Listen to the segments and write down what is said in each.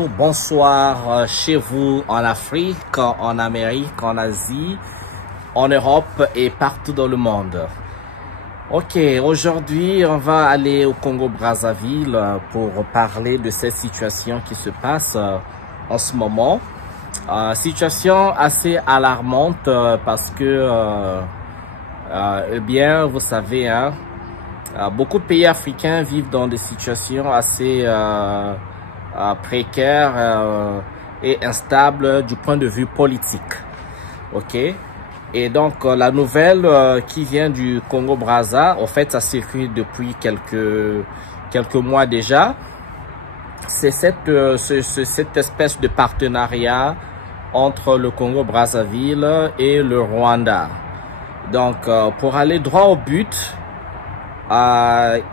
bonjour, bonsoir chez vous en Afrique, en Amérique, en Asie, en Europe et partout dans le monde. Ok, aujourd'hui on va aller au Congo-Brazzaville pour parler de cette situation qui se passe en ce moment. Situation assez alarmante parce que, eh bien, vous savez, hein, beaucoup de pays africains vivent dans des situations assez précaires et instables du point de vue politique. Ok. Et donc la nouvelle qui vient du Congo-Brazza, en fait, ça circule depuis quelques mois déjà. C'est cette espèce de partenariat entre le Congo-Brazzaville et le Rwanda. Donc, pour aller droit au but,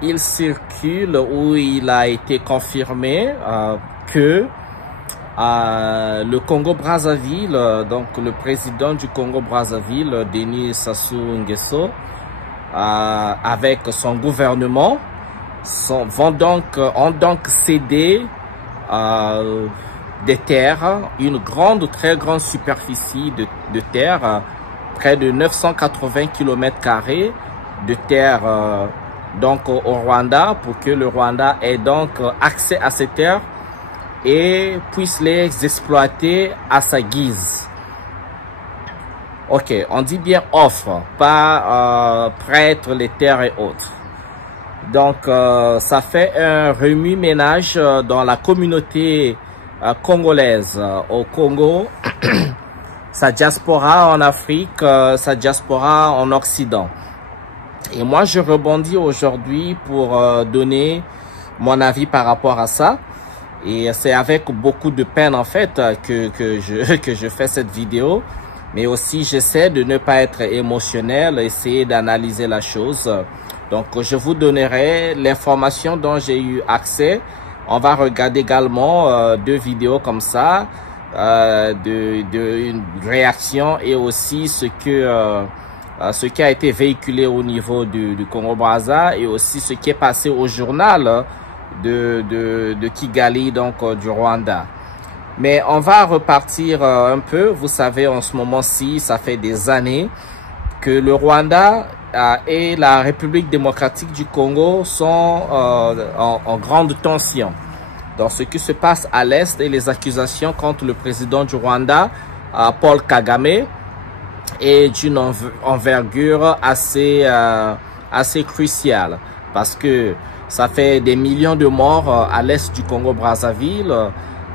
il circule ou il a été confirmé que le Congo-Brazzaville, donc le président du Congo-Brazzaville, Denis Sassou Nguesso, avec son gouvernement, ont donc cédé des terres, une très grande superficie de terre, près de 980 km² de terre donc au Rwanda, pour que le Rwanda ait donc accès à ces terres et puisse les exploiter à sa guise. Ok, on dit bien offre, pas prêtre les terres et autres. Donc ça fait un remue-ménage dans la communauté congolaise au Congo, sa diaspora en Afrique, sa diaspora en Occident. Et moi je rebondis aujourd'hui pour donner mon avis par rapport à ça. Et c'est avec beaucoup de peine en fait que je fais cette vidéo. Mais aussi j'essaie de ne pas être émotionnel, essayer d'analyser la chose. Donc je vous donnerai l'information dont j'ai eu accès. On va regarder également deux vidéos comme ça, une réaction et aussi ce qui a été véhiculé au niveau du Congo-Brazza et aussi ce qui est passé au journal de Kigali, donc du Rwanda. Mais on va repartir un peu. Vous savez, en ce moment-ci, ça fait des années que le Rwanda et la République démocratique du Congo sont en grande tension. Dans ce qui se passe à l'Est et les accusations contre le président du Rwanda, Paul Kagame, est d'une envergure assez cruciale. Parce que ça fait des millions de morts à l'Est du Congo-Brazzaville,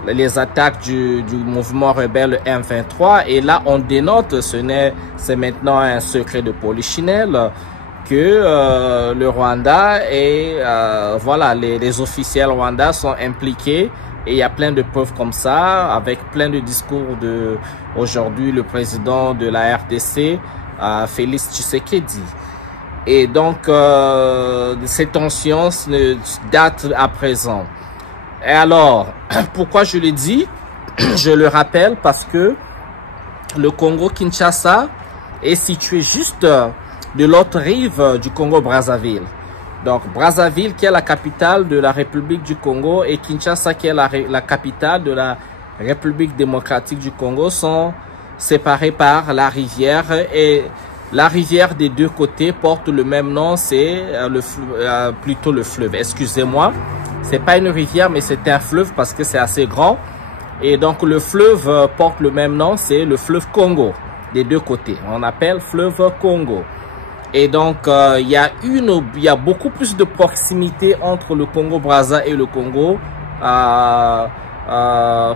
les attaques du mouvement rebelle M23. Et là, on dénote, c'est maintenant un secret de polichinelle, que le Rwanda et voilà, les officiels rwandais sont impliqués. Et il y a plein de preuves comme ça, avec plein de discours de aujourd'hui le président de la RDC, Félix Tshisekedi. Et donc, ces tensions datent à présent. Et alors, pourquoi je le dis? Je le rappelle parce que le Congo-Kinshasa est situé juste de l'autre rive du Congo-Brazzaville. Donc, Brazzaville qui est la capitale de la République du Congo et Kinshasa qui est la capitale de la République démocratique du Congo sont séparés par la rivière et la rivière des deux côtés porte le même nom, c'est plutôt le fleuve. Excusez-moi, c'est pas une rivière mais c'est un fleuve parce que c'est assez grand. Et donc le fleuve porte le même nom, c'est le fleuve Congo des deux côtés. On appelle fleuve Congo. Et donc il y a beaucoup plus de proximité entre le Congo-Brazza et le Congo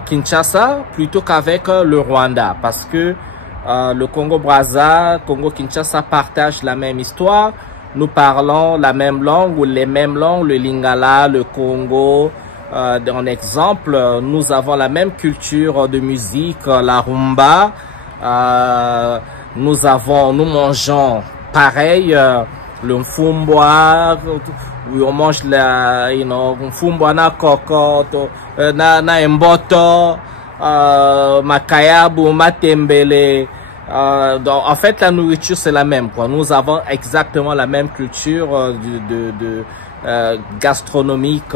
Kinshasa plutôt qu'avec le Rwanda, parce que le Congo-Brazza, Congo-Kinshasa partagent la même histoire. Nous parlons la même langue ou les mêmes langues, le Lingala, le Congo. En exemple, nous avons la même culture de musique, la rumba. Nous mangeons pareil, le mfumbwa, on mange mfumbwa na kokoto, na mboto, makayabu, matembele. Donc, en fait, la nourriture, c'est la même, quoi. Nous avons exactement la même culture gastronomique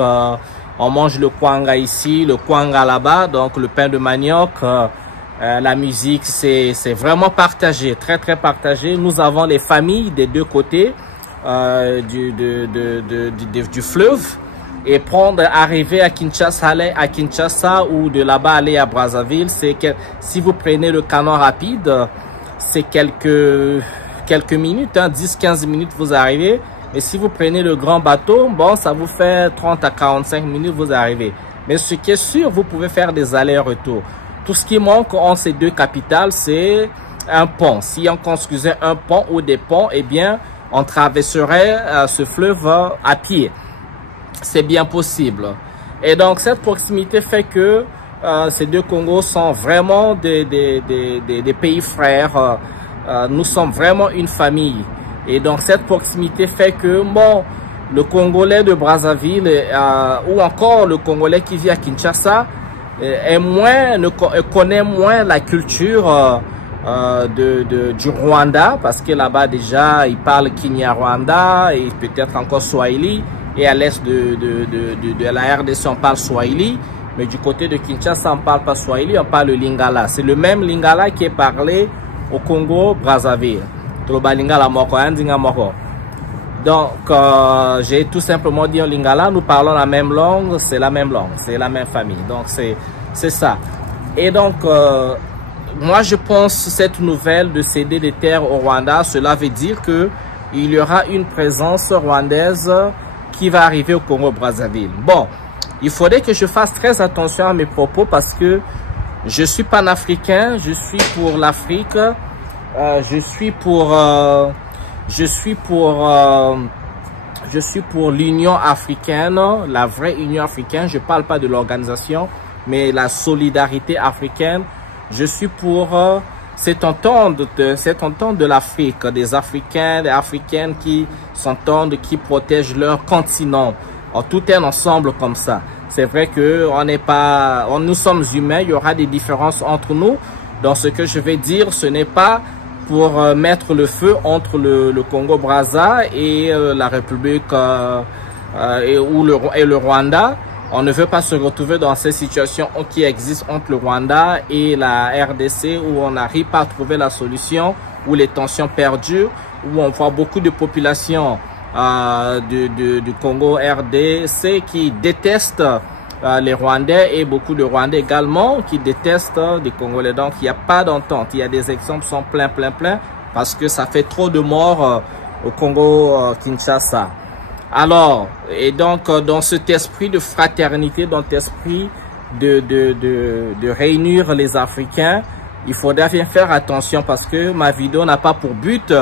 On mange le kwanga ici, le kwanga là-bas, donc le pain de manioc. La musique, c'est vraiment partagé, très très partagé. Nous avons les familles des deux côtés du fleuve. Et arriver à Kinshasa ou de là-bas aller à Brazzaville, c'est que si vous prenez le canot rapide, c'est quelques minutes, hein, 10-15 minutes vous arrivez. Mais si vous prenez le grand bateau, bon, ça vous fait 30 à 45 minutes vous arrivez. Mais ce qui est sûr, vous pouvez faire des allers-retours. Tout ce qui manque entre ces deux capitales, c'est un pont. Si on construisait un pont ou des ponts, eh bien, on traverserait ce fleuve à pied. C'est bien possible. Et donc, cette proximité fait que ces deux Congos sont vraiment des pays frères. Nous sommes vraiment une famille. Et donc, cette proximité fait que, bon, le Congolais de Brazzaville ou encore le Congolais qui vit à Kinshasa connaît moins la culture du Rwanda, parce que là-bas déjà, ils parlent Kinyarwanda et peut-être encore Swahili. Et à l'est de la RDC, on parle Swahili. Mais du côté de Kinshasa, on ne parle pas Swahili, on parle le Lingala. C'est le même Lingala qui est parlé au Congo, Brazzaville. Donc, j'ai tout simplement dit en Lingala, nous parlons la même langue, c'est la même langue, c'est la même famille. Donc, c'est ça. Et donc, moi, je pense cette nouvelle de céder des terres au Rwanda, cela veut dire que il y aura une présence rwandaise qui va arriver au Congo-Brazzaville. Bon, il faudrait que je fasse très attention à mes propos parce que je suis panafricain, je suis pour l'Afrique, je suis pour l'Union africaine, la vraie Union africaine. Je parle pas de l'organisation, mais la solidarité africaine. Je suis pour cette entente de l'Afrique, des Africains, des Africaines qui s'entendent, qui protègent leur continent. Tout est ensemble comme ça. C'est vrai que nous sommes humains, il y aura des différences entre nous. Donc ce que je vais dire, ce n'est pas pour mettre le feu entre le Congo-Brazza et la République et le Rwanda. On ne veut pas se retrouver dans ces situations qui existent entre le Rwanda et la RDC où on n'arrive pas à trouver la solution, où les tensions perdurent, où on voit beaucoup de populations du Congo RDC qui détestent les Rwandais et beaucoup de Rwandais également qui détestent les Congolais. Donc il n'y a pas d'entente. Il y a des exemples qui sont plein parce que ça fait trop de morts au Congo Kinshasa. Alors, et donc, dans cet esprit de fraternité, dans cet esprit de réunir les Africains, il faudra bien faire attention parce que ma vidéo n'a pas pour but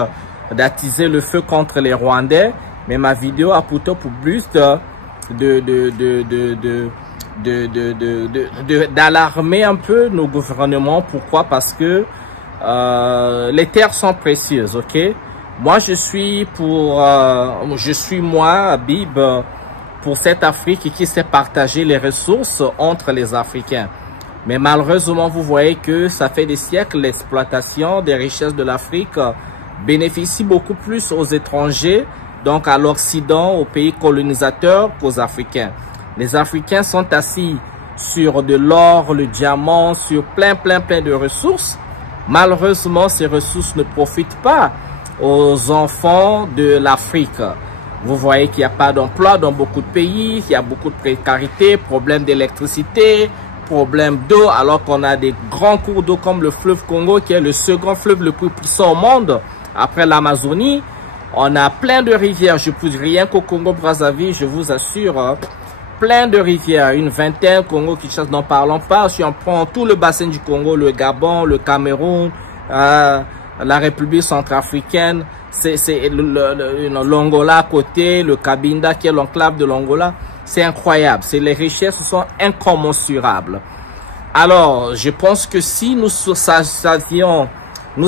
d'attiser le feu contre les Rwandais, mais ma vidéo a plutôt pour but d'alarmer un peu nos gouvernements. Pourquoi? Parce que les terres sont précieuses, ok? Moi, je suis Habib, pour cette Afrique qui sait partager les ressources entre les Africains. Mais malheureusement, vous voyez que ça fait des siècles, l'exploitation des richesses de l'Afrique bénéficie beaucoup plus aux étrangers, donc à l'Occident, aux pays colonisateurs, qu'aux Africains. Les Africains sont assis sur de l'or, le diamant, sur plein de ressources. Malheureusement, ces ressources ne profitent pas aux enfants de l'Afrique. Vous voyez qu'il n'y a pas d'emploi dans beaucoup de pays, il y a beaucoup de précarité, problème d'électricité, problème d'eau, alors qu'on a des grands cours d'eau comme le fleuve Congo, qui est le second fleuve le plus puissant au monde, après l'Amazonie. On a plein de rivières, je peux dire rien qu'au Congo-Brazzaville, je vous assure, plein de rivières, une vingtaine, Congo-Kinshasa, n'en parlons pas. Si on prend tout le bassin du Congo, le Gabon, le Cameroun, la République centrafricaine, c'est l'Angola à côté, le Cabinda qui est l'enclave de l'Angola. C'est incroyable. Les richesses sont incommensurables. Alors, je pense que si nous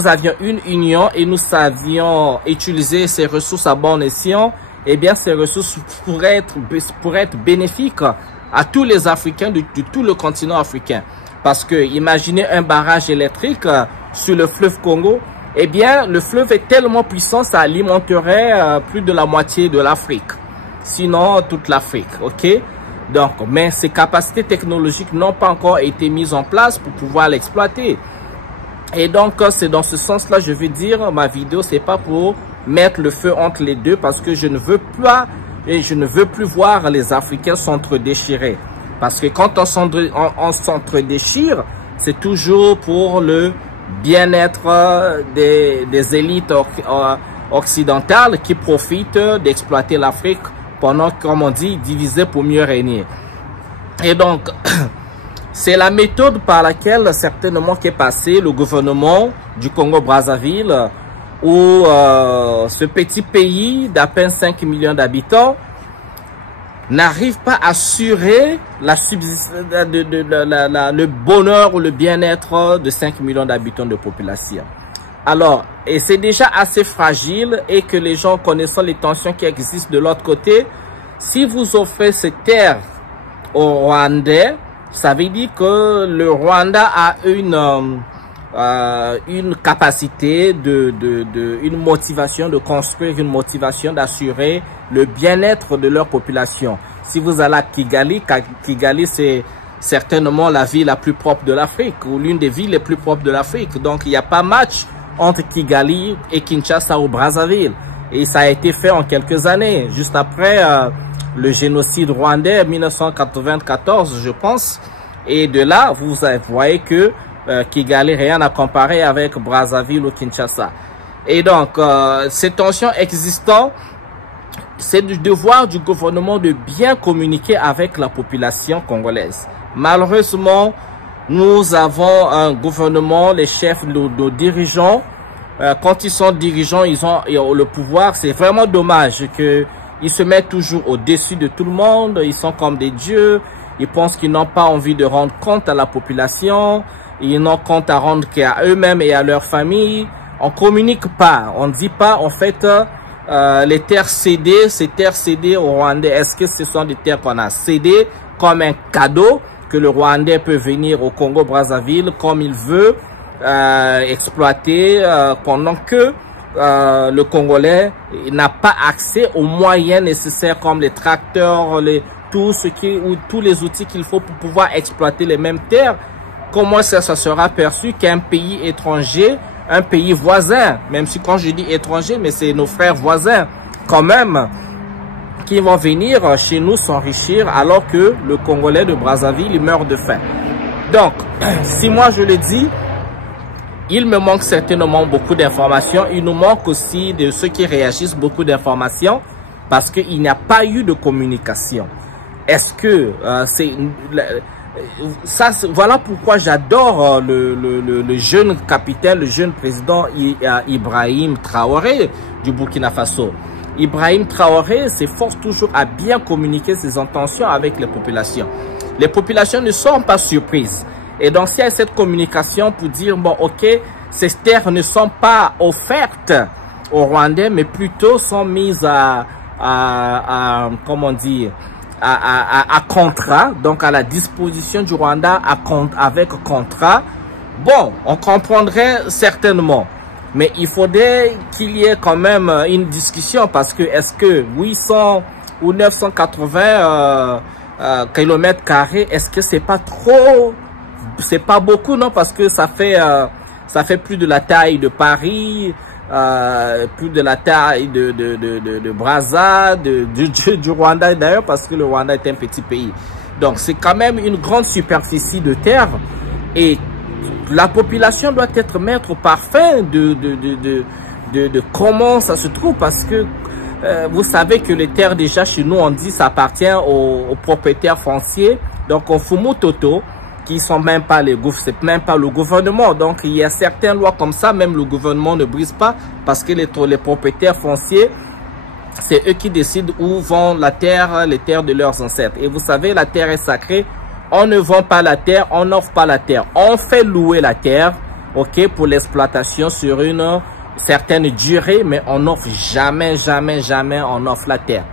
avions une union et nous savions utiliser ces ressources à bon escient, eh bien, ces ressources pourraient être bénéfiques à tous les Africains de tout le continent africain. Parce que, imaginez un barrage électrique sur le fleuve Congo, eh bien, le fleuve est tellement puissant, ça alimenterait plus de la moitié de l'Afrique. Sinon, toute l'Afrique, ok? Donc, mais ces capacités technologiques n'ont pas encore été mises en place pour pouvoir l'exploiter. Et donc, c'est dans ce sens-là, je veux dire, ma vidéo, c'est pas pour mettre le feu entre les deux, parce que je ne veux pas et je ne veux plus voir les Africains s'entre-déchirer. Parce que quand on s'entre-déchire, c'est toujours pour le bien-être des élites occidentales qui profitent d'exploiter l'Afrique pendant, comme on dit, diviser pour mieux régner. Et donc, c'est la méthode par laquelle certainement qu'est passé le gouvernement du Congo-Brazzaville, où ce petit pays d'à peine 5 millions d'habitants n'arrive pas à assurer le bonheur ou le bien-être de 5 millions d'habitants de population. Alors, et c'est déjà assez fragile, et que les gens connaissant les tensions qui existent de l'autre côté, si vous offrez ces terres aux Rwandais, ça veut dire que le Rwanda a une capacité une motivation de construire, une motivation d'assurer le bien-être de leur population. Si vous allez à Kigali, Kigali c'est certainement la ville la plus propre de l'Afrique, ou l'une des villes les plus propres de l'Afrique. Donc il n'y a pas match entre Kigali et Kinshasa ou Brazzaville. Et ça a été fait en quelques années, juste après le génocide rwandais en 1994, je pense. Et de là, vous voyez que Kigali, rien à comparer avec Brazzaville ou Kinshasa. Et donc, ces tensions existantes, c'est du devoir du gouvernement de bien communiquer avec la population congolaise. Malheureusement, nous avons un gouvernement, les chefs, nos dirigeants, quand ils sont dirigeants, ils ont le pouvoir. C'est vraiment dommage qu'ils se mettent toujours au-dessus de tout le monde. Ils sont comme des dieux. Ils pensent qu'ils n'ont pas envie de rendre compte à la population. Ils n'ont compte à rendre qu'à eux-mêmes et à leur famille. On communique pas. On ne dit pas, en fait, les terres cédées, ces terres cédées aux Rwandais, est-ce que ce sont des terres qu'on a cédées comme un cadeau que le Rwandais peut venir au Congo-Brazzaville comme il veut, exploiter pendant que le Congolais n'a pas accès aux moyens nécessaires comme les tracteurs, tous les outils qu'il faut pour pouvoir exploiter les mêmes terres. Comment ça sera perçu qu'un pays étranger, un pays voisin, même si quand je dis étranger, mais c'est nos frères voisins quand même, qui vont venir chez nous s'enrichir alors que le Congolais de Brazzaville il meurt de faim. Donc, si moi je le dis, il me manque certainement beaucoup d'informations. Il nous manque aussi de ceux qui réagissent beaucoup d'informations parce qu'il n'y a pas eu de communication. Est-ce que voilà pourquoi j'adore le jeune capitaine, le jeune président Ibrahim Traoré du Burkina Faso. Ibrahim Traoré s'efforce toujours à bien communiquer ses intentions avec les populations. Les populations ne sont pas surprises. Et donc, s'il y a cette communication pour dire, bon, ok, ces terres ne sont pas offertes aux Rwandais, mais plutôt sont mises comment dire, à contrat, donc à la disposition du Rwanda avec contrat. Bon, on comprendrait certainement. Mais il faudrait qu'il y ait quand même une discussion parce que est-ce que 800 ou 980 kilomètres carrés, est-ce que c'est pas trop, c'est pas beaucoup, non? Parce que ça fait plus de la taille de Paris, plus de la taille de Brazza, du Rwanda d'ailleurs, parce que le Rwanda est un petit pays. Donc c'est quand même une grande superficie de terre et la population doit être maître parfait de comment ça se trouve parce que vous savez que les terres déjà chez nous on dit ça appartient aux propriétaires fonciers, donc au Fumu Toto qui sont même pas c'est même pas le gouvernement. Donc il y a certaines lois comme ça, même le gouvernement ne brise pas parce que les propriétaires fonciers c'est eux qui décident où vont la terre, les terres de leurs ancêtres. Et vous savez, la terre est sacrée. On ne vend pas la terre, on n'offre pas la terre. On fait louer la terre, ok, pour l'exploitation sur une certaine durée, mais on n'offre jamais, jamais, jamais on offre la terre.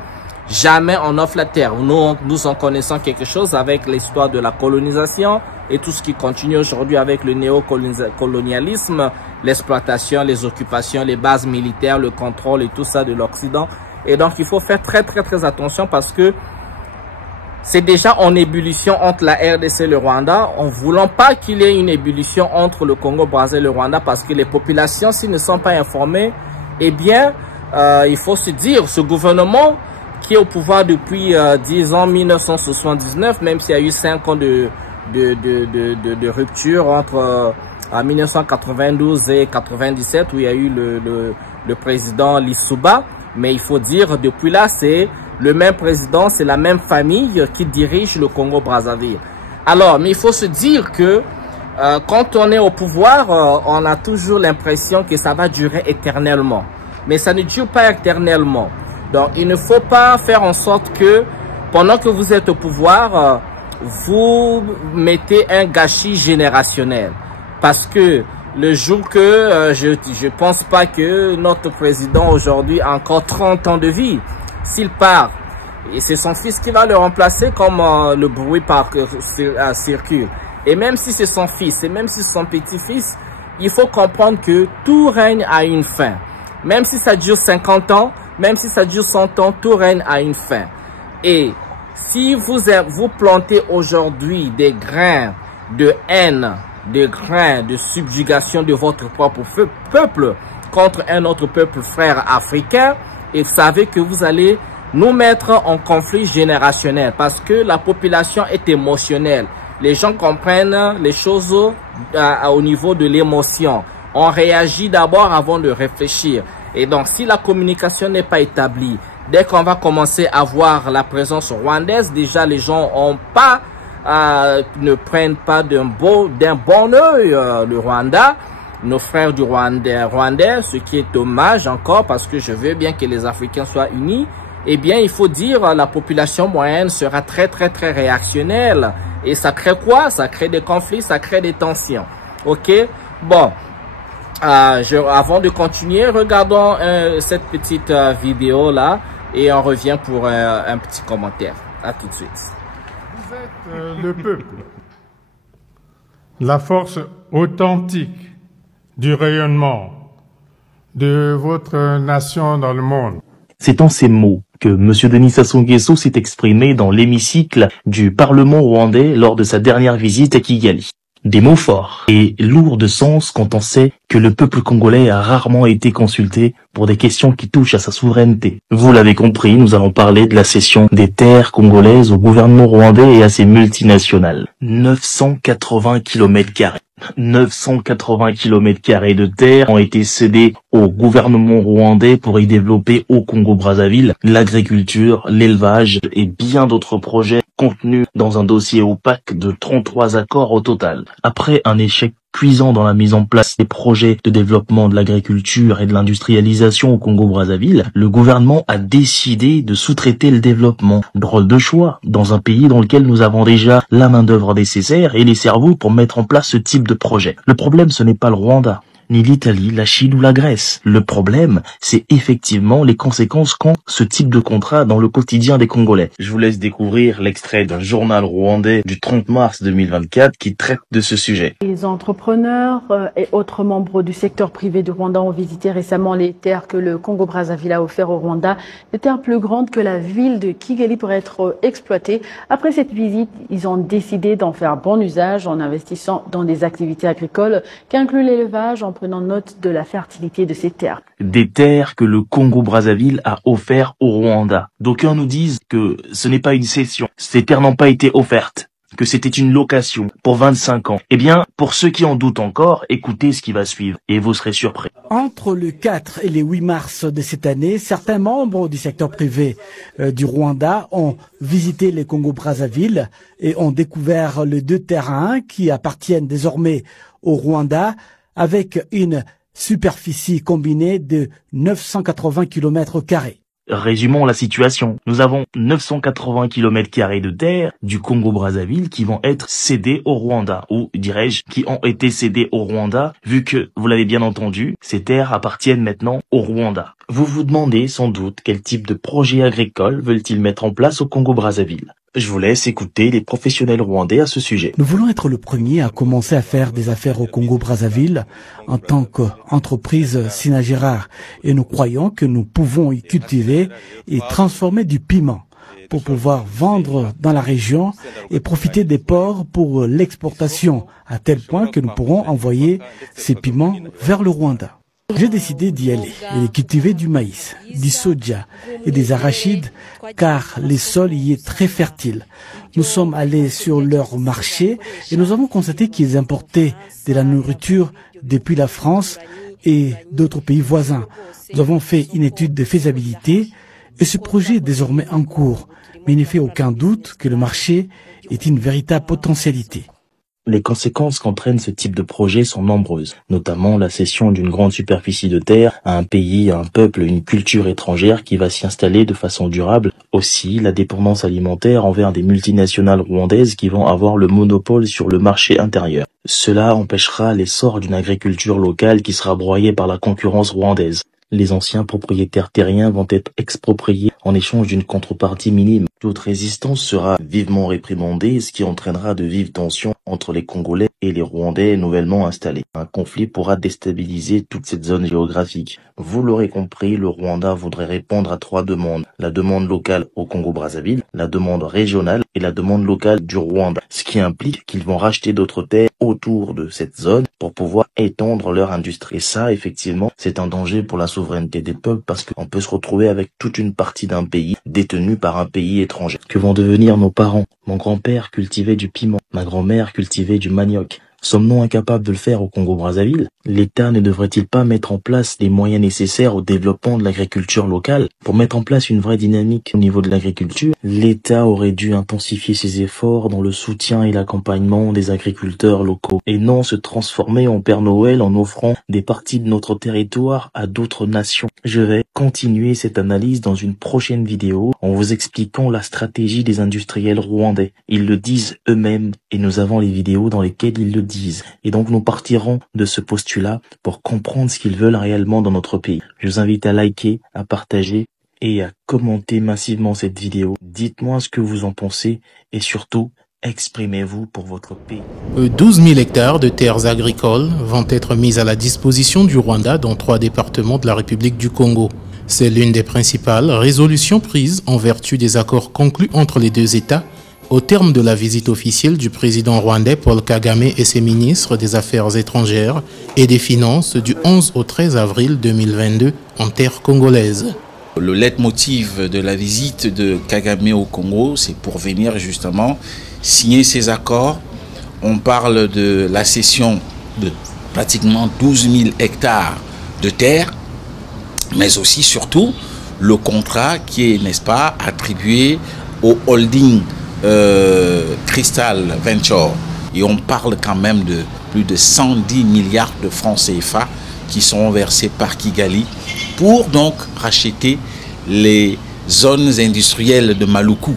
Jamais on offre la terre. Nous en connaissons quelque chose avec l'histoire de la colonisation et tout ce qui continue aujourd'hui avec le néocolonialisme, l'exploitation, les occupations, les bases militaires, le contrôle et tout ça de l'Occident. Et donc, il faut faire très, très, très attention parce que c'est déjà en ébullition entre la RDC et le Rwanda, en voulant pas qu'il y ait une ébullition entre le Congo-Brazzaville et le Rwanda, parce que les populations, s'ils ne sont pas informées, eh bien, il faut se dire, ce gouvernement qui est au pouvoir depuis 10 ans, 1979, même s'il y a eu 5 ans de rupture entre 1992 et 97, où il y a eu le président Lissouba, mais il faut dire, depuis là, c'est le même président, c'est la même famille qui dirige le Congo-Brazzaville. Alors, mais il faut se dire que quand on est au pouvoir, on a toujours l'impression que ça va durer éternellement. Mais ça ne dure pas éternellement. Donc, il ne faut pas faire en sorte que, pendant que vous êtes au pouvoir, vous mettez un gâchis générationnel. Parce que le jour que, je pense pas que notre président aujourd'hui a encore 30 ans de vie. S'il part, et c'est son fils qui va le remplacer, comme le bruit circule. Et même si c'est son fils, et même si c'est son petit-fils, il faut comprendre que tout règne à une fin. Même si ça dure 50 ans, même si ça dure 100 ans, tout règne à une fin. Et si vous plantez aujourd'hui des grains de haine, des grains de subjugation de votre propre peuple contre un autre peuple frère africain, et vous savez que vous allez nous mettre en conflit générationnel, parce que la population est émotionnelle. Les gens comprennent les choses au niveau de l'émotion. On réagit d'abord avant de réfléchir. Et donc, si la communication n'est pas établie, dès qu'on va commencer à voir la présence rwandaise, déjà les gens ne prennent pas d'un bon œil le Rwanda, nos frères du Rwandais, ce qui est dommage encore, parce que je veux bien que les Africains soient unis. Eh bien, il faut dire, la population moyenne sera très réactionnelle. Et ça crée quoi? Ça crée des conflits, ça crée des tensions. Ok? Bon. Avant de continuer, regardons cette petite vidéo là et on revient pour un petit commentaire. À tout de suite. Vous êtes le peuple, la force authentique du rayonnement de votre nation dans le monde. C'est en ces mots que M. Denis Sassou Nguesso s'est exprimé dans l'hémicycle du Parlement rwandais lors de sa dernière visite à Kigali. Des mots forts et lourds de sens quand on sait que le peuple congolais a rarement été consulté pour des questions qui touchent à sa souveraineté. Vous l'avez compris, nous allons parler de la cession des terres congolaises au gouvernement rwandais et à ses multinationales. 980 km². 980 km² de terre ont été cédés au gouvernement rwandais pour y développer au Congo-Brazzaville l'agriculture, l'élevage et bien d'autres projets contenus dans un dossier opaque de 33 accords au total. Après un échec cuisant dans la mise en place des projets de développement de l'agriculture et de l'industrialisation au Congo-Brazzaville, le gouvernement a décidé de sous-traiter le développement. Drôle de choix, dans un pays dans lequel nous avons déjà la main-d'œuvre nécessaire et les cerveaux pour mettre en place ce type de projet. Le problème, ce n'est pas le Rwanda, ni l'Italie, la Chine ou la Grèce. Le problème, c'est effectivement les conséquences qu'ont ce type de contrat dans le quotidien des Congolais. Je vous laisse découvrir l'extrait d'un journal rwandais du 30 mars 2024 qui traite de ce sujet. Les entrepreneurs et autres membres du secteur privé du Rwanda ont visité récemment les terres que le Congo-Brazzaville a offertes au Rwanda, des terres plus grandes que la ville de Kigali pour être exploitées. Après cette visite, ils ont décidé d'en faire bon usage en investissant dans des activités agricoles qui incluent l'élevage, en prenant note de la fertilité de ces terres. Des terres que le Congo-Brazzaville a offertes au Rwanda. D'aucuns nous disent que ce n'est pas une cession. Ces terres n'ont pas été offertes, que c'était une location pour 25 ans. Eh bien, pour ceux qui en doutent encore, écoutez ce qui va suivre et vous serez surpris. Entre le 4 et le 8 mars de cette année, certains membres du secteur privé du Rwanda ont visité le Congo-Brazzaville et ont découvert les 2 terrains qui appartiennent désormais au Rwanda, avec une superficie combinée de 980 km². Résumons la situation. Nous avons 980 km² de terre du Congo-Brazzaville qui vont être cédés au Rwanda, ou dirais-je, qui ont été cédés au Rwanda, vu que, vous l'avez bien entendu, ces terres appartiennent maintenant au Rwanda. Vous vous demandez sans doute quel type de projet agricole veulent-ils mettre en place au Congo-Brazzaville. Je vous laisse écouter les professionnels rwandais à ce sujet. Nous voulons être le premier à commencer à faire des affaires au Congo-Brazzaville en tant qu'entreprise Sinagérard. Et nous croyons que nous pouvons y cultiver et transformer du piment. pour pouvoir vendre dans la région et profiter des ports pour l'exportation, à tel point que nous pourrons envoyer ces piments vers le Rwanda. J'ai décidé d'y aller et de cultiver du maïs, du soja et des arachides car les sols y est très fertiles. Nous sommes allés sur leur marché et nous avons constaté qu'ils importaient de la nourriture depuis la France et d'autres pays voisins. Nous avons fait une étude de faisabilité et ce projet est désormais en cours. Mais il ne fait aucun doute que le marché est une véritable potentialité. Les conséquences qu'entraîne ce type de projet sont nombreuses, notamment la cession d'une grande superficie de terre à un pays, à un peuple, une culture étrangère qui va s'y installer de façon durable. Aussi, la dépendance alimentaire envers des multinationales rwandaises qui vont avoir le monopole sur le marché intérieur. Cela empêchera l'essor d'une agriculture locale qui sera broyée par la concurrence rwandaise. Les anciens propriétaires terriens vont être expropriés en échange d'une contrepartie minime. Toute résistance sera vivement réprimandée, ce qui entraînera de vives tensions entre les Congolais et les Rwandais nouvellement installés. Un conflit pourra déstabiliser toute cette zone géographique. Vous l'aurez compris, le Rwanda voudrait répondre à 3 demandes. La demande locale au Congo-Brazzaville, la demande régionale et la demande locale du Rwanda. Ce qui implique qu'ils vont racheter d'autres terres autour de cette zone pour pouvoir étendre leur industrie. Et ça, effectivement, c'est un danger pour la souveraineté des peuples parce qu'on peut se retrouver avec toute une partie d'un pays détenu par un pays étranger. Que vont devenir nos parents? Mon grand-père cultivait du piment, ma grand-mère cultivait du manioc. Sommes-nous incapables de le faire au Congo-Brazzaville? L'État ne devrait-il pas mettre en place les moyens nécessaires au développement de l'agriculture locale? Pour mettre en place une vraie dynamique au niveau de l'agriculture, l'État aurait dû intensifier ses efforts dans le soutien et l'accompagnement des agriculteurs locaux, et non se transformer en Père Noël en offrant des parties de notre territoire à d'autres nations. Je vais continuer cette analyse dans une prochaine vidéo en vous expliquant la stratégie des industriels rwandais. Ils le disent eux-mêmes et nous avons les vidéos dans lesquelles ils le disent. Et donc nous partirons de ce postulat pour comprendre ce qu'ils veulent réellement dans notre pays. Je vous invite à liker, à partager et à commenter massivement cette vidéo. Dites-moi ce que vous en pensez et surtout, exprimez-vous pour votre pays. 12 000 hectares de terres agricoles vont être mis à la disposition du Rwanda dans 3 départements de la République du Congo. C'est l'une des principales résolutions prises en vertu des accords conclus entre les 2 États au terme de la visite officielle du président rwandais Paul Kagame et ses ministres des Affaires étrangères et des Finances du 11 au 13 avril 2022 en terre congolaise. Le leitmotiv de la visite de Kagame au Congo, c'est pour venir justement signer ces accords. On parle de la cession de pratiquement 12 000 hectares de terre, mais aussi surtout le contrat qui est, n'est-ce pas, attribué au holding Crystal Venture. Et on parle quand même de plus de 110 milliards de francs CFA qui sont versés par Kigali pour donc racheter les zones industrielles de Maluku.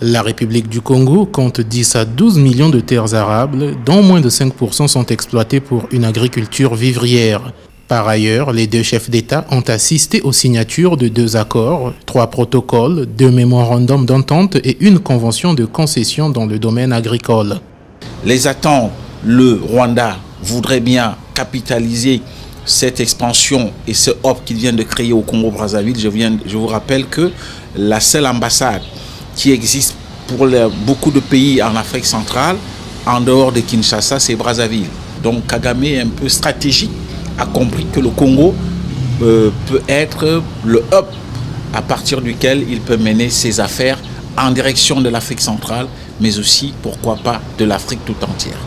La République du Congo compte 10 à 12 millions de terres arables, dont moins de 5% sont exploitées pour une agriculture vivrière. Par ailleurs, les 2 chefs d'État ont assisté aux signatures de 2 accords, 3 protocoles, 2 mémorandums d'entente et une convention de concession dans le domaine agricole. Les attentes, le Rwanda voudrait bien capitaliser cette expansion et ce hub qu'il vient de créer au Congo-Brazzaville. Je vous rappelle que la seule ambassade qui existe pour beaucoup de pays en Afrique centrale, en dehors de Kinshasa, c'est Brazzaville. Donc Kagame est un peu stratégique, a compris que le Congo peut être le hub à partir duquel il peut mener ses affaires en direction de l'Afrique centrale, mais aussi, pourquoi pas, de l'Afrique tout entière.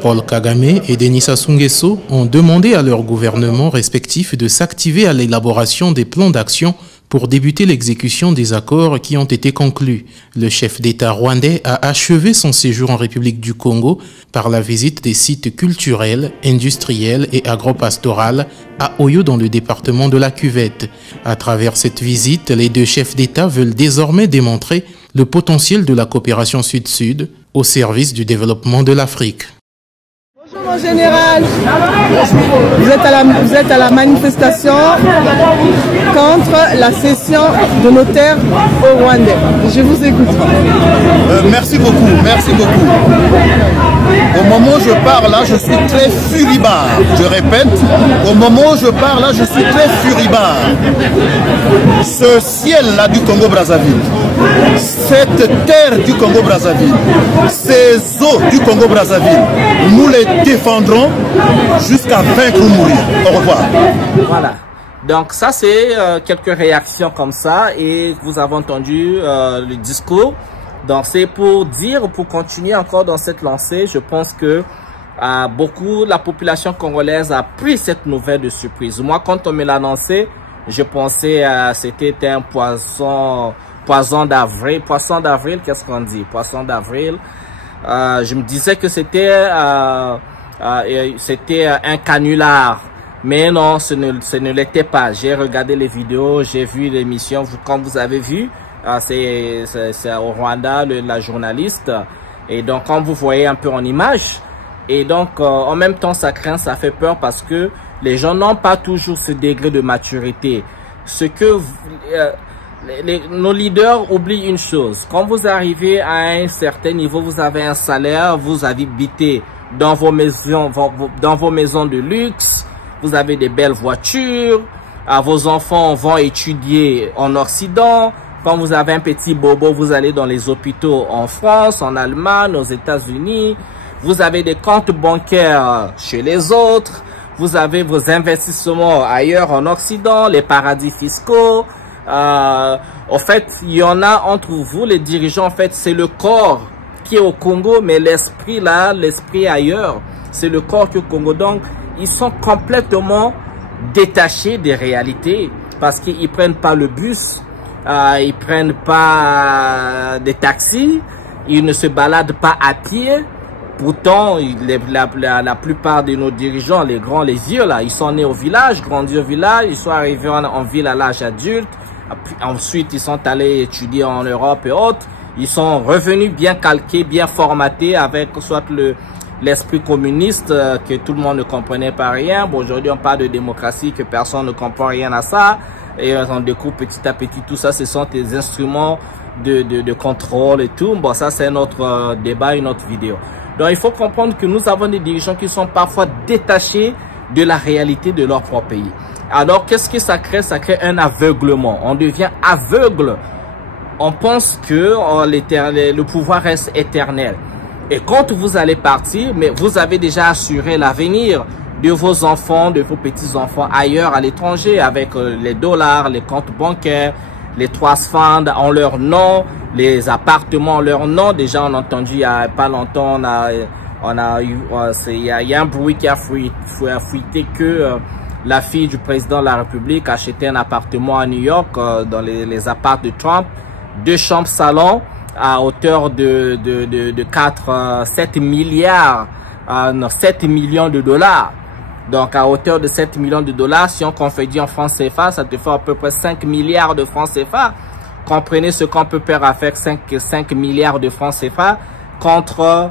Paul Kagame et Denis Sassou Nguesso ont demandé à leurs gouvernements respectifs de s'activer à l'élaboration des plans d'action pour débuter l'exécution des accords qui ont été conclus. Le chef d'État rwandais a achevé son séjour en République du Congo par la visite des sites culturels, industriels et agro-pastoraux à Oyo dans le département de la Cuvette. À travers cette visite, les 2 chefs d'État veulent désormais démontrer le potentiel de la coopération Sud-Sud au service du développement de l'Afrique. Bonjour mon général, vous êtes à la manifestation contre la cession de nos terres au Rwanda. Je vous écoute. Merci beaucoup, merci beaucoup. Au moment où je parle là, je suis très furibard. Je répète, au moment où je parle là, je suis très furibard. Ce ciel là du Congo-Brazzaville, cette terre du Congo-Brazzaville, ces eaux du Congo-Brazzaville, nous les défendrons jusqu'à vaincre ou mourir. Au revoir. Voilà. Donc ça c'est quelques réactions comme ça et vous avez entendu le discours. Donc c'est pour dire, pour continuer encore dans cette lancée, je pense que la population congolaise a pris cette nouvelle de surprise. Moi, quand on me l'a annoncé, je pensais c'était un poisson d'avril. Poisson d'avril, qu'est-ce qu'on dit? Poisson d'avril. Je me disais que c'était un canular. Mais non, ce ne l'était pas. J'ai regardé les vidéos, j'ai vu l'émission, comme vous avez vu, c'est au Rwanda, la journaliste. Et donc, comme vous voyez un peu en image, et donc, en même temps, ça craint, ça fait peur parce que les gens n'ont pas toujours ce degré de maturité. Ce que nos leaders oublient une chose. Quand vous arrivez à un certain niveau, vous avez un salaire, vous habitez dans vos maisons de luxe, vous avez des belles voitures, vos enfants vont étudier en Occident. Quand vous avez un petit bobo, vous allez dans les hôpitaux en France, en Allemagne, aux États-Unis. Vous avez des comptes bancaires chez les autres. Vous avez vos investissements ailleurs en Occident, les paradis fiscaux. En fait, il y en a entre vous, les dirigeants. En fait, c'est le corps qui est au Congo, mais l'esprit là, l'esprit ailleurs. C'est le corps qui est au Congo. Donc, ils sont complètement détachés des réalités parce qu'ils prennent pas le bus, ils prennent pas des taxis, ils ne se baladent pas à pied. Pourtant, la plupart de nos dirigeants, les grands, les yeux là, ils sont nés au village, grandis au village, ils sont arrivés en ville à l'âge adulte. Ensuite, ils sont allés étudier en Europe et autres. Ils sont revenus bien calqués, bien formatés avec soit l'esprit communiste que tout le monde ne comprenait pas rien. Bon, aujourd'hui, on parle de démocratie, que personne ne comprend rien à ça. Et on découvre petit à petit tout ça. Ce sont des instruments de contrôle et tout. Bon, ça, c'est un autre débat, une autre vidéo. Donc, il faut comprendre que nous avons des dirigeants qui sont parfois détachés de la réalité de leur propre pays. Alors, qu'est-ce que ça crée? Ça crée un aveuglement. On devient aveugle. On pense que le pouvoir reste éternel. Et quand vous allez partir, mais vous avez déjà assuré l'avenir de vos enfants, de vos petits-enfants ailleurs à l'étranger avec les dollars, les comptes bancaires, les trust funds en leur nom, les appartements en leur nom. Déjà, on a entendu il n'y a pas longtemps, il y a un bruit qui a fuité que la fille du président de la République a acheté un appartement à New York dans les apparts de Trump, 2 chambres salon à hauteur de 7 millions de dollars. Donc, à hauteur de 7 millions de dollars, si on convertit en francs CFA, ça te fait à peu près 5 milliards de francs CFA. Comprenez ce qu'on peut faire avec 5 milliards de francs CFA contre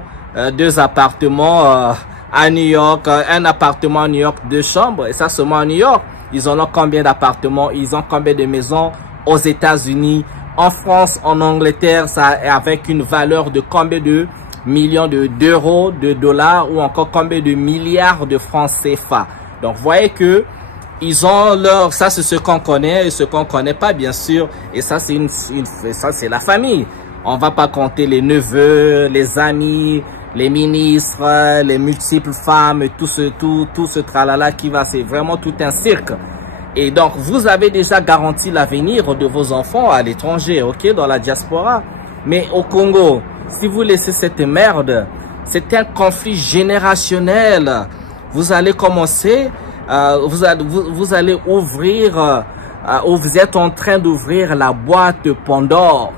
2 appartements à New York, un appartement à New York, 2 chambres, et ça seulement à New York. Ils en ont combien d'appartements? Ils ont combien de maisons aux États-Unis, en France, en Angleterre, ça avec une valeur de combien de millions d'euros, de dollars ou encore combien de milliards de francs CFA. Donc, vous voyez que ils ont ça c'est ce qu'on connaît et ce qu'on connaît pas, bien sûr. Et ça, c'est la famille. On va pas compter les neveux, les amis, les ministres, les multiples femmes, et tout ce tralala qui va, c'est vraiment tout un cirque. Et donc, vous avez déjà garanti l'avenir de vos enfants à l'étranger, ok, dans la diaspora. Mais au Congo, si vous laissez cette merde, c'est un conflit générationnel. Vous allez commencer, vous allez ouvrir, vous êtes en train d'ouvrir la boîte de Pandore.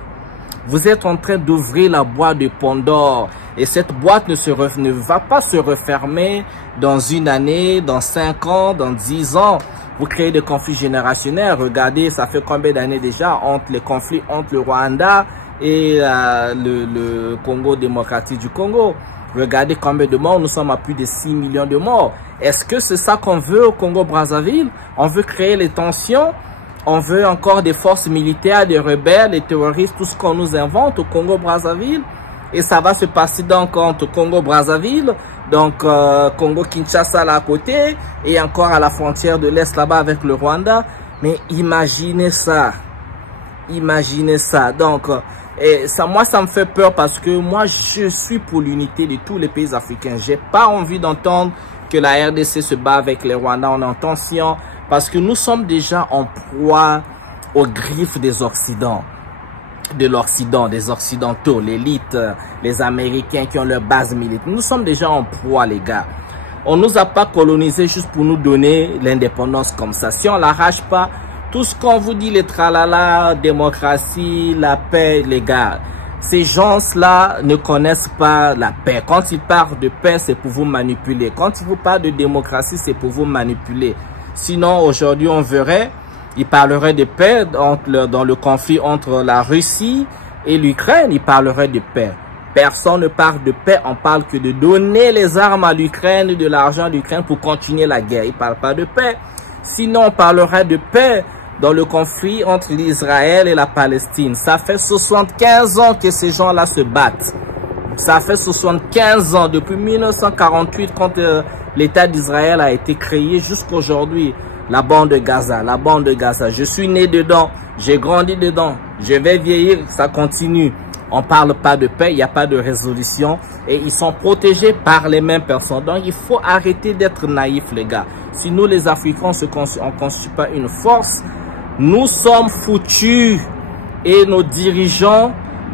Vous êtes en train d'ouvrir la boîte de Pandore. Et cette boîte ne va pas se refermer dans 1 année, dans 5 ans, dans 10 ans. Vous créez des conflits générationnels. Regardez, ça fait combien d'années déjà entre les conflits entre le Rwanda et le Congo démocratique du Congo. Regardez combien de morts. Nous sommes à plus de 6 millions de morts. Est-ce que c'est ça qu'on veut au Congo-Brazzaville? On veut créer les tensions. On veut encore des forces militaires, des rebelles, des terroristes, tout ce qu'on nous invente au Congo-Brazzaville. Et ça va se passer donc entre Congo-Brazzaville, donc Congo-Kinshasa là à côté, et encore à la frontière de l'Est là-bas avec le Rwanda. Mais imaginez ça. Imaginez ça. Donc, et ça, moi, ça me fait peur parce que moi, je suis pour l'unité de tous les pays africains. J'ai pas envie d'entendre que la RDC se bat avec les Rwandais. On est en tension parce que nous sommes déjà en proie aux griffes des Occidents. De l'Occident, des Occidentaux, l'élite, les Américains qui ont leur base militaire. Nous sommes déjà en proie, les gars. On nous a pas colonisés juste pour nous donner l'indépendance comme ça. Si on l'arrache pas, tout ce qu'on vous dit, les tralala, démocratie, la paix, les gars, ces gens-là ne connaissent pas la paix. Quand ils parlent de paix, c'est pour vous manipuler. Quand ils vous parlent de démocratie, c'est pour vous manipuler. Sinon, aujourd'hui, on verrait, ils parleraient de paix dans le conflit entre la Russie et l'Ukraine. Ils parleraient de paix. Personne ne parle de paix, on parle que de donner les armes à l'Ukraine, de l'argent à l'Ukraine pour continuer la guerre. Ils ne parlent pas de paix. Sinon, on parlerait de paix dans le conflit entre l'Israël et la Palestine. Ça fait 75 ans que ces gens-là se battent. Ça fait 75 ans, depuis 1948, quand l'État d'Israël a été créé jusqu'à aujourd'hui. La bande de Gaza, la bande de Gaza. Je suis né dedans, j'ai grandi dedans, je vais vieillir, ça continue. On parle pas de paix, il n'y a pas de résolution et ils sont protégés par les mêmes personnes. Donc il faut arrêter d'être naïfs, les gars. Si nous les Africains on ne constitue pas une force, nous sommes foutus. Et nos dirigeants,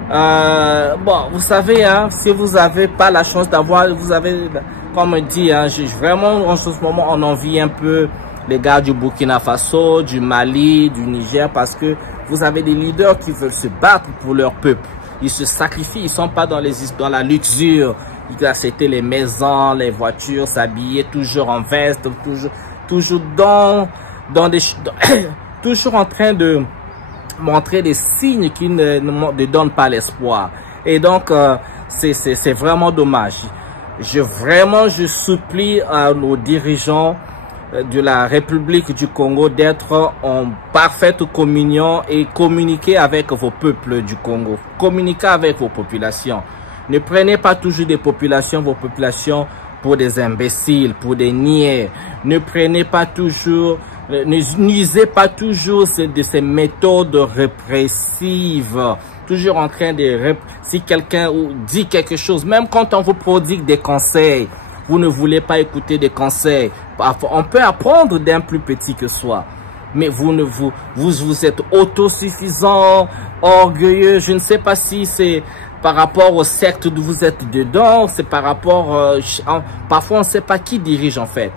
bon, vous savez, hein, si vous n'avez pas la chance d'avoir, vous avez, comme on dit, hein, vraiment en ce moment on envie un peu les gars du Burkina Faso, du Mali, du Niger, parce que vous avez des leaders qui veulent se battre pour leur peuple. Ils se sacrifient, ils sont pas dans la luxure. Ils achètent les maisons, les voitures, s'habiller toujours en veste, toujours toujours en train de montrer des signes qui ne donnent pas l'espoir. Et donc, c'est vraiment dommage. Je supplie à nos dirigeants de la République du Congo d'être en parfaite communion et communiquer avec vos peuples du Congo. Communiquer avec vos populations. Ne prenez pas toujours vos populations pour des imbéciles, pour des niais. Ne prenez pas toujours, n'usez pas toujours de ces méthodes répressives. Toujours en train de, si quelqu'un dit quelque chose, même quand on vous prodigue des conseils, vous ne voulez pas écouter des conseils. On peut apprendre d'un plus petit que soi. Mais vous êtes autosuffisant, orgueilleux. Je ne sais pas si c'est par rapport au secte où vous êtes dedans. C'est par rapport... parfois, on ne sait pas qui dirige en fait.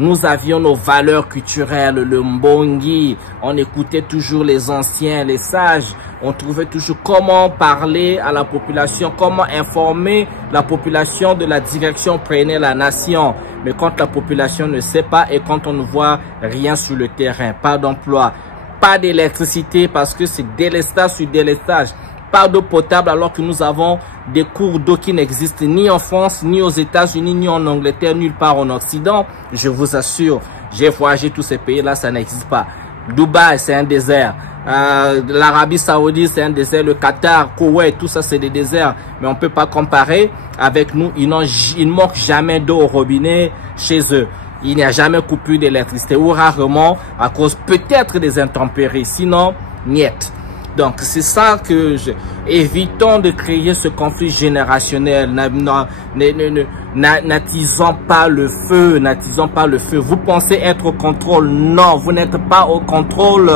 Nous avions nos valeurs culturelles, le mbongi. On écoutait toujours les anciens, les sages. On trouvait toujours comment parler à la population, comment informer la population de la direction prenait la nation. Mais quand la population ne sait pas et quand on ne voit rien sur le terrain, pas d'emploi, pas d'électricité parce que c'est délestage sur délestage, pas d'eau potable alors que nous avons des cours d'eau qui n'existent ni en France, ni aux États-Unis, ni en Angleterre, nulle part en Occident. Je vous assure, j'ai voyagé tous ces pays-là, ça n'existe pas. Dubaï, c'est un désert. L'Arabie Saoudite, c'est un désert. Le Qatar, Koweït, tout ça, c'est des déserts. Mais on ne peut pas comparer avec nous. Ils ne manquent jamais d'eau au robinet chez eux. Il n'y a jamais coupure d'électricité ou rarement à cause peut-être des intempéries. Sinon, niet. Donc, c'est ça que évitons de créer ce conflit générationnel. N'attisons pas le feu, n'attisons pas le feu. Vous pensez être au contrôle? Non, vous n'êtes pas au contrôle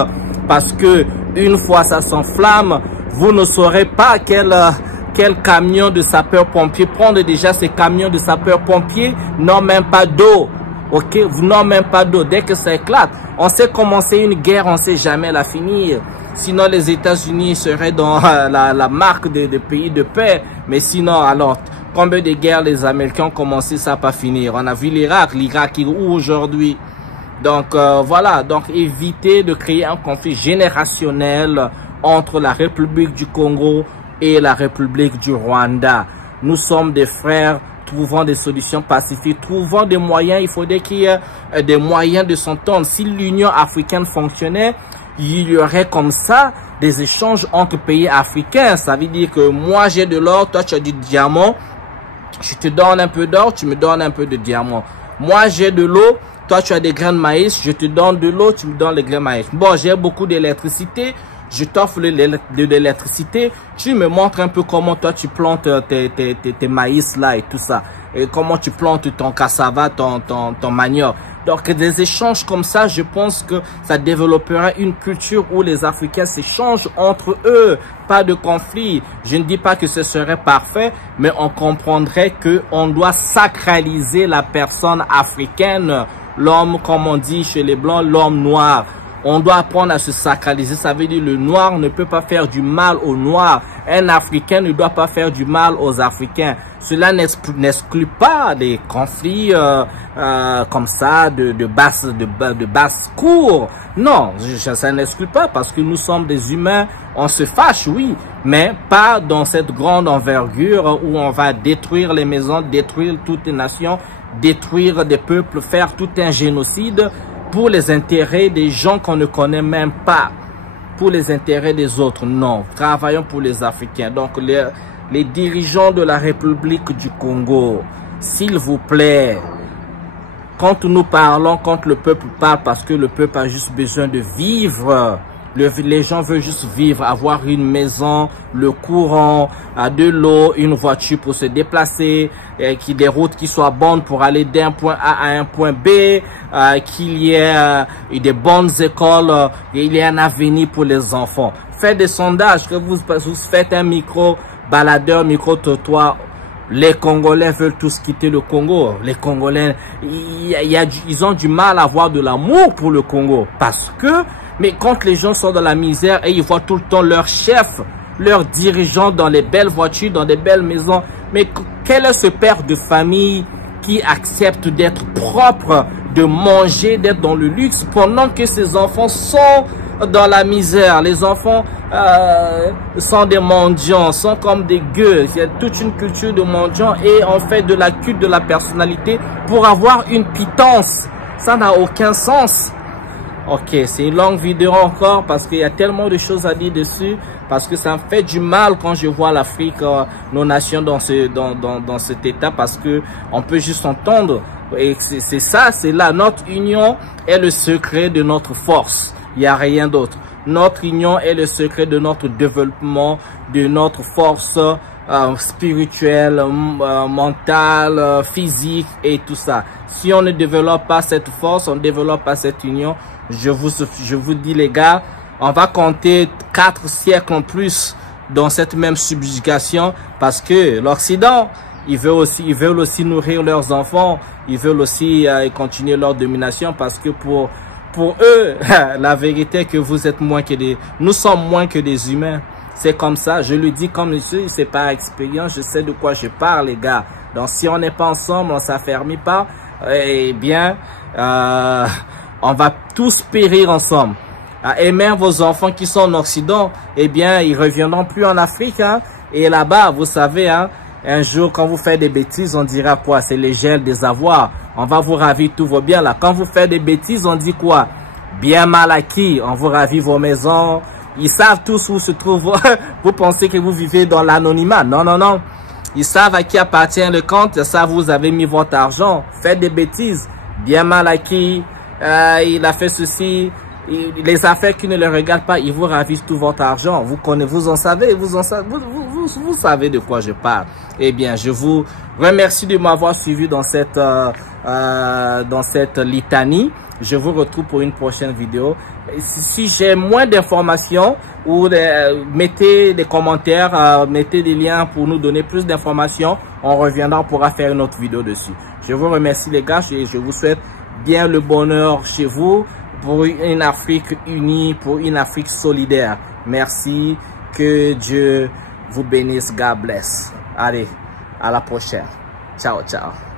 parce que une fois ça s'enflamme, vous ne saurez pas quel camion de sapeurs-pompiers prendre. Déjà, ces camions de sapeurs-pompiers n'ont même pas d'eau. Ok, vous n'avez même pas d'eau. Dès que ça éclate, on sait commencer une guerre, on sait jamais la finir. Sinon, les États-Unis seraient dans la marque des pays de paix. Mais sinon, alors, combien de guerres les Américains ont commencé, ça n'a pas finir. On a vu l'Irak est où aujourd'hui? Donc, voilà. Donc, évitez de créer un conflit générationnel entre la République du Congo et la République du Rwanda. Nous sommes des frères. Trouvons des solutions pacifiques, trouvons des moyens. Il faudrait qu'il y ait des moyens de s'entendre. Si l'Union africaine fonctionnait, il y aurait comme ça des échanges entre pays africains. Ça veut dire que moi j'ai de l'or, toi tu as du diamant. Je te donne un peu d'or, tu me donnes un peu de diamant. Moi j'ai de l'eau, toi tu as des grains de maïs, je te donne de l'eau, tu me donnes les grains de maïs. Bon, j'ai beaucoup d'électricité, je t'offre de l'électricité, tu me montres un peu comment toi tu plantes tes maïs là et tout ça, et comment tu plantes ton cassava, ton manioc. Donc des échanges comme ça, je pense que ça développera une culture où les Africains s'échangent entre eux, pas de conflit. Je ne dis pas que ce serait parfait, mais on comprendrait que on doit sacraliser la personne africaine, l'homme, comme on dit chez les Blancs, l'homme noir. On doit apprendre à se sacraliser. Ça veut dire le noir ne peut pas faire du mal aux noirs. Un Africain ne doit pas faire du mal aux Africains. Cela n'exclut pas des conflits comme ça de basse cour. Non, ça n'exclut pas parce que nous sommes des humains. On se fâche, oui, mais pas dans cette grande envergure où on va détruire les maisons, détruire toutes les nations, détruire des peuples, faire tout un génocide pour les intérêts des gens qu'on ne connaît même pas, pour les intérêts des autres. Non, travaillons pour les Africains. Donc les dirigeants de la République du Congo, s'il vous plaît, quand nous parlons, quand le peuple parle, parce que le peuple a juste besoin de vivre, les gens veulent juste vivre, avoir une maison, le courant, de l'eau, une voiture pour se déplacer, des routes qui soient bonnes pour aller d'un point A à un point B, qu'il y ait des bonnes écoles, il y ait un avenir pour les enfants. Faites des sondages, que vous faites un micro-baladeur, micro-trottoir. Les Congolais veulent tous quitter le Congo. Les Congolais, ils ont du mal à avoir de l'amour pour le Congo. Parce que, mais quand les gens sont dans la misère et ils voient tout le temps leur chef, leurs dirigeants dans les belles voitures, dans des belles maisons. Mais quel est ce père de famille qui accepte d'être propre, de manger, d'être dans le luxe pendant que ses enfants sont dans la misère? Les enfants sont des mendiants, sont comme des gueux. Il y a toute une culture de mendiants et on fait de la culte de la personnalité pour avoir une pitance. Ça n'a aucun sens. Ok, c'est une longue vidéo encore parce qu'il y a tellement de choses à dire dessus, parce que ça me fait du mal quand je vois l'Afrique, nos nations dans cet état, parce que on peut juste entendre. Et c'est ça, c'est là, notre union est le secret de notre force. Il n'y a rien d'autre. Notre union est le secret de notre développement, de notre force spirituelle, mentale, physique et tout ça. Si on ne développe pas cette force, on ne développe pas cette union, je vous dis les gars, on va compter 4 siècles en plus dans cette même subjugation, parce que l'Occident, ils veulent aussi nourrir leurs enfants, ils veulent aussi continuer leur domination, parce que pour eux, la vérité est que nous sommes moins que des humains. C'est comme ça, je le dis comme monsieur, c'est par expérience, je sais de quoi je parle les gars. Donc si on n'est pas ensemble, on s'affermit pas, eh bien, on va tous périr ensemble. Et même vos enfants qui sont en Occident, eh bien, ils reviendront plus en Afrique. Hein. Et là-bas, vous savez, hein, un jour, quand vous faites des bêtises, on dira quoi? C'est les gels des avoirs. On va vous ravir tous vos biens là. Quand vous faites des bêtises, on dit quoi? Bien mal acquis. On vous ravit vos maisons. Ils savent tous où se trouve. Vous pensez que vous vivez dans l'anonymat? Non, non, non. Ils savent à qui appartient le compte. Ils savent où vous avez mis votre argent. Faites des bêtises. Bien mal acquis. Il a fait ceci. Les affaires qui ne le regardent pas, ils vous ravissent tout votre argent. Vous savez de quoi je parle. Eh bien, je vous remercie de m'avoir suivi dans cette litanie. Je vous retrouve pour une prochaine vidéo. Si j'ai moins d'informations, ou mettez des commentaires, mettez des liens pour nous donner plus d'informations. On reviendra, on pourra faire une autre vidéo dessus. Je vous remercie les gars et je vous souhaite bien le bonheur chez vous, pour une Afrique unie, pour une Afrique solidaire. Merci, que Dieu vous bénisse, God bless. Allez, à la prochaine. Ciao, ciao.